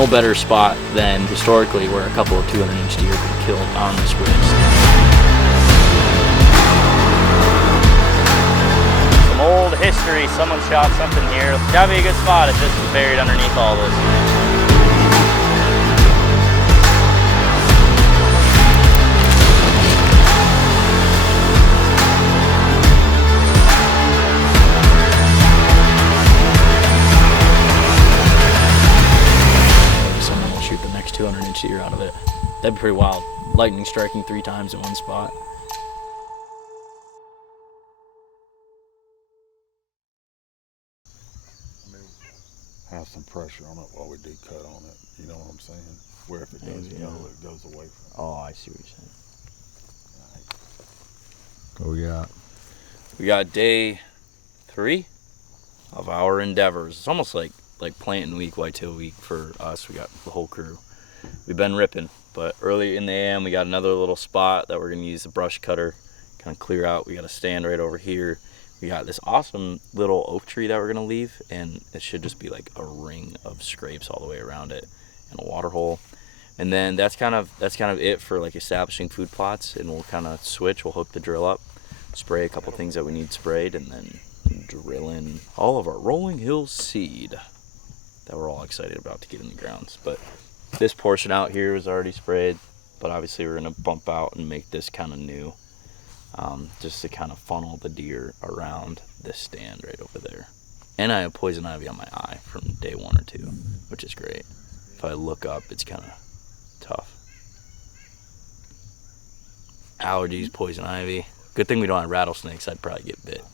no better spot than historically where a couple of 200-inch deer have been killed on this ridge. Some old history, someone shot something here. It's gotta be a good spot if this is buried underneath all this. Someone will shoot the next 200-inch deer out of it. That'd be pretty wild. Lightning striking 3 times in one spot. Have some pressure on it while we do cut on it. You know what I'm saying? Where if it goes yellow, it goes away from it. Oh, I see what you're saying. What we got? We got day 3 of our endeavors. It's almost like planting week, whitetail week for us. We got the whole crew. We've been ripping, but early in the AM, we got another little spot that we're gonna use the brush cutter, kind of clear out. We got a stand right over here. We got this awesome little oak tree that we're gonna leave, and it should just be like a ring of scrapes all the way around it and a water hole. And then that's kind of it for like establishing food plots, and we'll kind of switch. We'll hook the drill up, spray a couple things that we need sprayed, and then drill in all of our Rolling Hills seed that we're all excited about to get in the grounds. But this portion out here is already sprayed, but obviously we're gonna bump out and make this kind of new. Just to kind of funnel the deer around this stand right over there. And I have poison ivy on my eye from day 1 or 2, which is great. If I look up, it's kind of tough. Allergies, poison ivy. Good thing we don't have rattlesnakes. I'd probably get bit.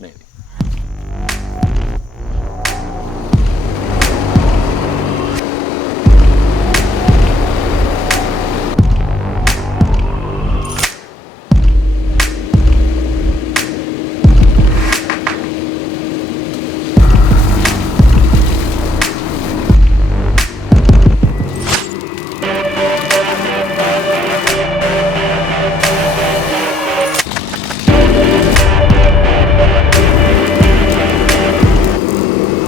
Maybe.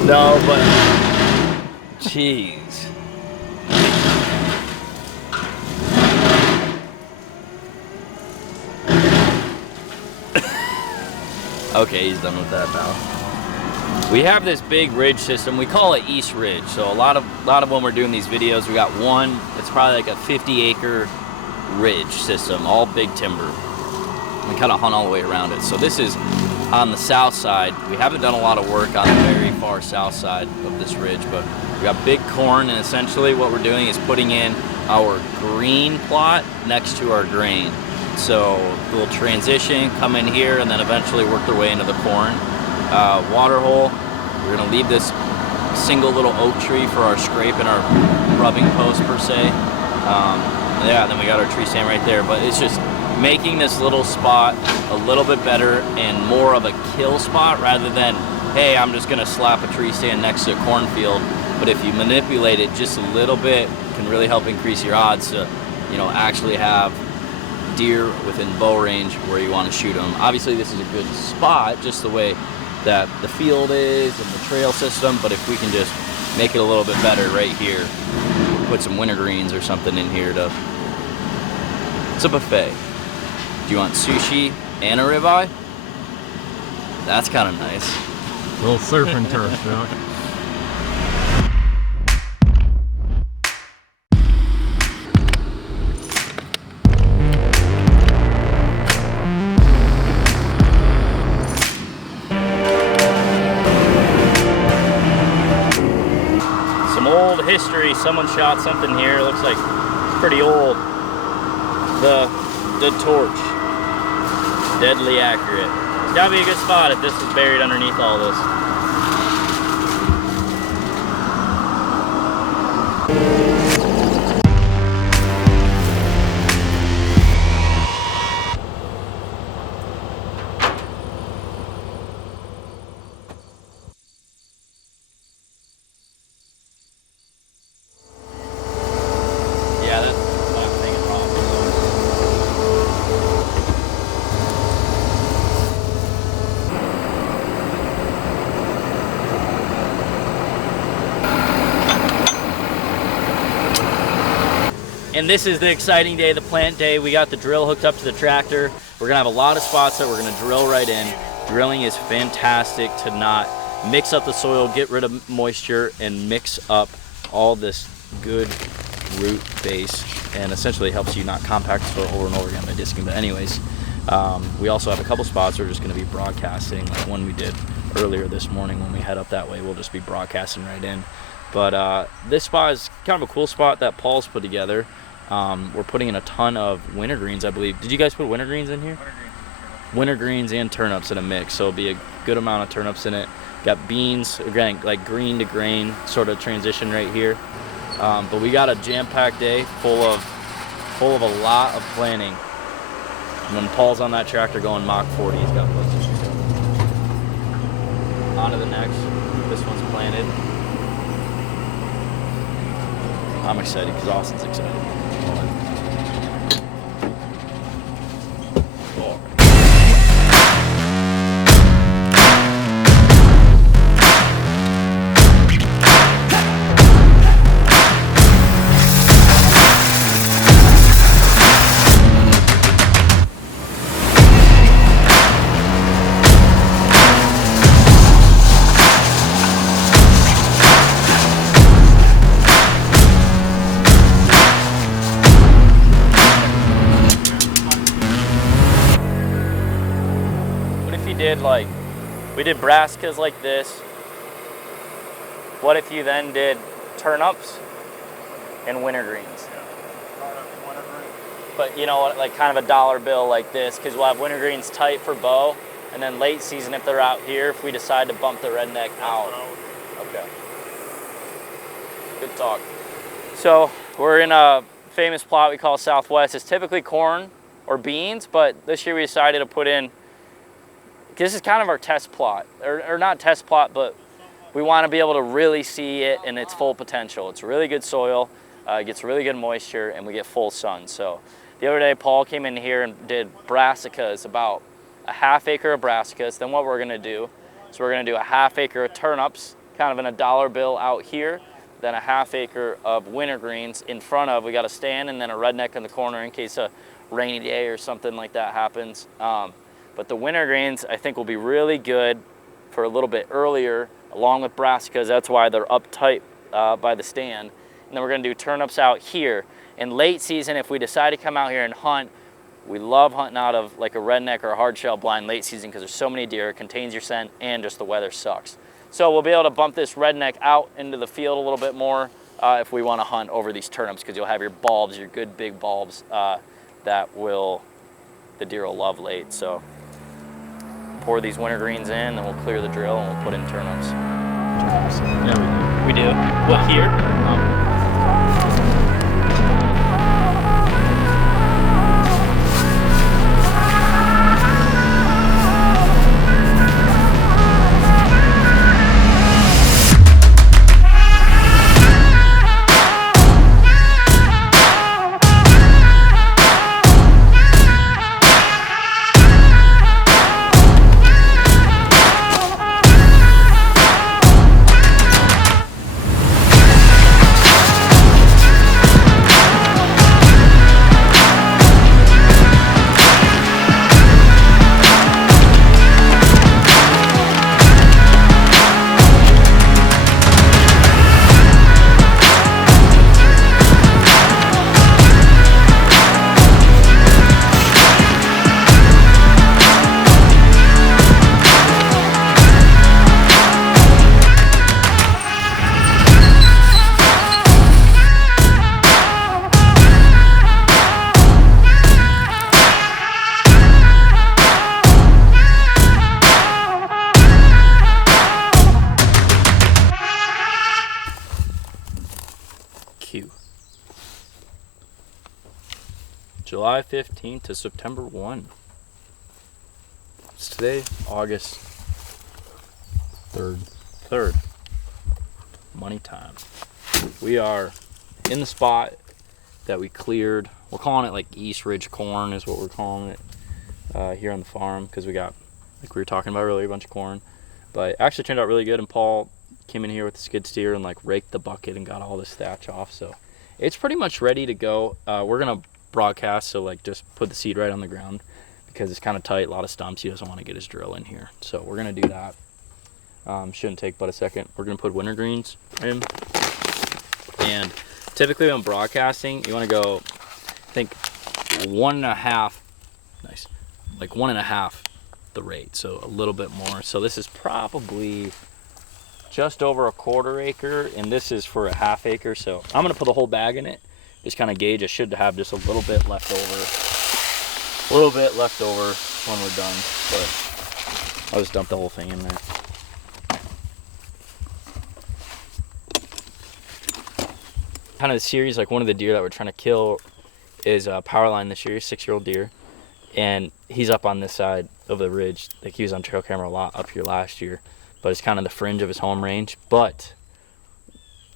No, but jeez. Okay, he's done with that now. We have this big ridge system. We call it East Ridge. So a lot of when we're doing these videos, we got one. It's probably like a 50-acre ridge system, all big timber. We kind of hunt all the way around it. So this is on the south side. We haven't done a lot of work on the very far south side of this ridge, but we got big corn, and essentially what we're doing is putting in our green plot next to our grain. So we'll transition, come in here, and then eventually work their way into the corn. Water hole, we're gonna leave this single little oak tree for our scrape and our rubbing post per se. Yeah, then we got our tree stand right there, but it's just making this little spot a little bit better and more of a kill spot rather than, hey, I'm just gonna slap a tree stand next to a cornfield. But if you manipulate it just a little bit, it can really help increase your odds to, actually have deer within bow range where you want to shoot them. Obviously, this is a good spot, just the way that the field is and the trail system, but if we can just make it a little bit better right here, put some wintergreens or something in here to, it's a buffet. Do you want sushi and a ribeye? That's kind of nice. A little surfing turf, Doc. Some old history. Someone shot something here. It looks like it's pretty old. The torch. Deadly accurate. It's gotta be a good spot if this is buried underneath all this. Yeah, that's what I'm thinking probably. And this is the exciting day, the plant day. We got the drill hooked up to the tractor. We're gonna have a lot of spots that we're gonna drill right in. Drilling is fantastic to not mix up the soil, get rid of moisture, and mix up all this good root base, and essentially helps you not compact the soil over and over again by disking. But anyways, we also have a couple spots we're just gonna be broadcasting, like one we did earlier this morning when we head up that way. We'll just be broadcasting right in. But this spot is kind of a cool spot that Paul's put together. We're putting in a ton of wintergreens, I believe. Did you guys put wintergreens in here? Wintergreens and turnips in a mix, so it'll be a good amount of turnips in it. Got beans, again, like green to grain sort of transition right here. But we got a jam-packed day full of a lot of planning. And when Paul's on that tractor going Mach 40, he's got places to go. On to the next. This one's planted. I'm excited because Austin's excited. Oh. We did brassicas like this. What if you then did turnips and wintergreens? But you know what, like kind of a dollar bill like this, because we'll have wintergreens tight for bow, and then late season if they're out here, if we decide to bump the redneck out. Okay. Good talk. So we're in a famous plot we call Southwest. It's typically corn or beans, but this year we decided to put in, this is kind of our test plot, or not test plot, but we want to be able to really see it in its full potential. It's really good soil, it gets really good moisture, and we get full sun. So the other day, Paul came in here and did brassicas, about a ½ acre of brassicas. Then what we're gonna do is we're gonna do a ½ acre of turnips, kind of in a dollar bill out here, then a ½ acre of wintergreens in front of, we got a stand and then a redneck in the corner in case a rainy day or something like that happens. But the wintergreens, I think, will be really good for a little bit earlier, along with brassicas. That's why they're up tight by the stand. And then we're gonna do turnips out here. In late season, if we decide to come out here and hunt, we love hunting out of like a redneck or a hard shell blind late season because there's so many deer, it contains your scent, and just the weather sucks. So we'll be able to bump this redneck out into the field a little bit more if we wanna hunt over these turnips, because you'll have your bulbs, your good big bulbs that the deer will love late. So pour these wintergreens in, then we'll clear the drill and we'll put in turnips. Yeah, We do? What, here? July 15th to September 1. It's today, August 3rd. Money time. We are in the spot that we cleared. We're calling it like East Ridge corn is what we're calling it here on the farm, because we got, like we were talking about earlier, a bunch of corn. But it actually turned out really good, and Paul came in here with the skid steer and like raked the bucket and got all this thatch off. So it's pretty much ready to go. We're gonna broadcast, so like just put the seed right on the ground because it's kind of tight, a lot of stumps. He doesn't want to get his drill in here, so we're gonna do that. Shouldn't take but a second. We're gonna put wintergreens in, and typically when broadcasting, you want to go, I think 1.5, nice, like 1.5 the rate, so a little bit more. So this is probably just over a 1/4 acre, and this is for a 1/2 acre. So I'm gonna put a whole bag in it, just kind of gauge. I should have just a little bit left over, when we're done, but I'll just dump the whole thing in there. Kind of the series, like one of the deer that we're trying to kill is Powerline this year, 6-year-old deer, and he's up on this side of the ridge. Like he was on trail camera a lot up here last year, but it's kind of the fringe of his home range. But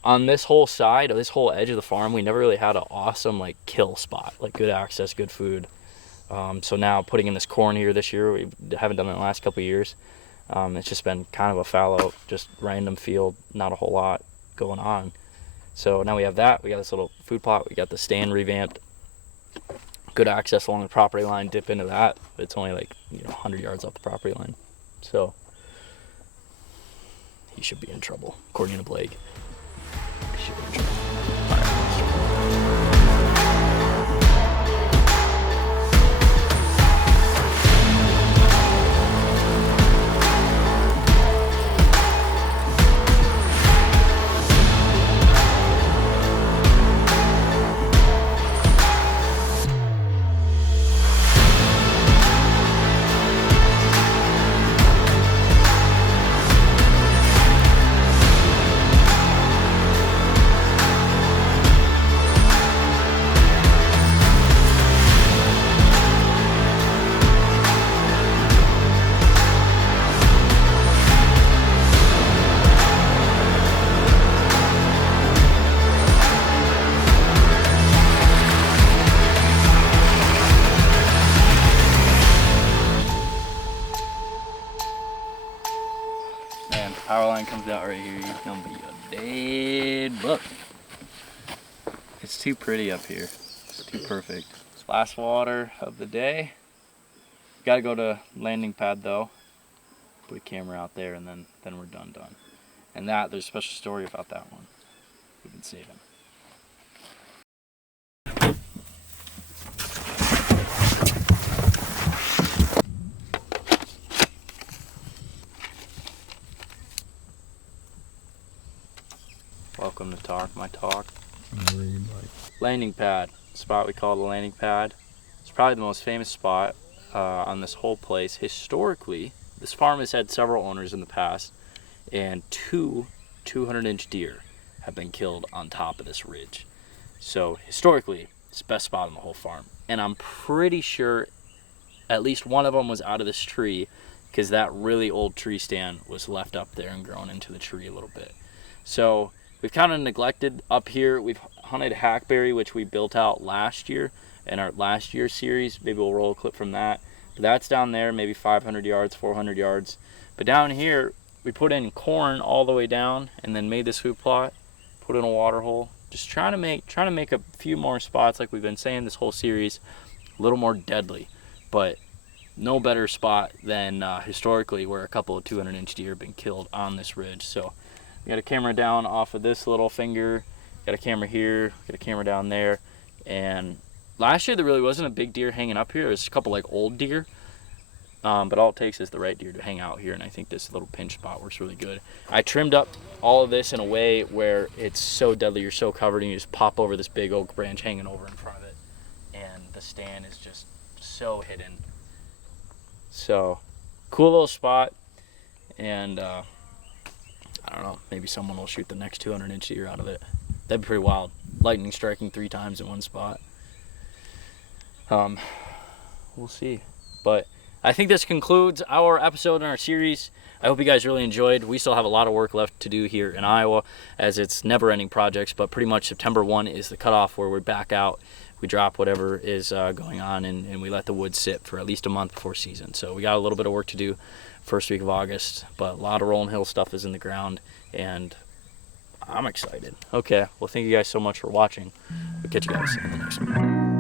on this whole side, or this whole edge of the farm, we never really had an awesome like kill spot, like good access, good food. So now putting in this corn here this year, we haven't done it in the last couple of years. It's just been kind of a fallow, just random field, not a whole lot going on. So now we have that. We got this little food plot. We got the stand revamped. Good access along the property line. Dip into that. It's only like 100 yards off the property line. So he should be in trouble, according to Blake. He should be in trouble. All right, power line comes out right here, you're gonna be a dead buck. It's too pretty up here. It's too perfect. Last water of the day. Gotta go to landing pad though. Put a camera out there and then we're done. And there's a special story about that one we've been saving. Welcome to Talk My Talk. Landing pad, spot we call the landing pad. It's probably the most famous spot on this whole place. Historically, this farm has had several owners in the past, and 2 200-inch deer have been killed on top of this ridge. So historically, it's the best spot on the whole farm. And I'm pretty sure at least one of them was out of this tree because that really old tree stand was left up there and grown into the tree a little bit. So we've kind of neglected up here. We've hunted hackberry, which we built out last year in our last year's series. Maybe we'll roll a clip from that. But that's down there, maybe 500 yards, 400 yards. But down here, we put in corn all the way down and then made this food plot, put in a water hole. Just trying to make a few more spots, like we've been saying this whole series, a little more deadly. But no better spot than historically where a couple of 200-inch deer have been killed on this ridge. So we got a camera down off of this little finger, got a camera here, got a camera down there. And last year there really wasn't a big deer hanging up here. It was a couple like old deer. But all it takes is the right deer to hang out here, and I think this little pinch spot works really good. I trimmed up all of this in a way where it's so deadly, you're so covered, and you just pop over this big oak branch hanging over in front of it, and the stand is just so hidden. So, cool little spot, and I don't know, maybe someone will shoot the next 200-inch deer out of it. That'd be pretty wild. Lightning striking 3 times in one spot. We'll see, but I think this concludes our episode in our series. I hope you guys really enjoyed. We still have a lot of work left to do here in Iowa, as it's never-ending projects, but pretty much September 1 is the cutoff where we're back out. We drop whatever is going on, and we let the wood sit for at least a month before season. So we got a little bit of work to do first week of August, but a lot of Rolling Hill stuff is in the ground, and I'm excited. Okay, well, thank you guys so much for watching. We'll catch you guys in the next one.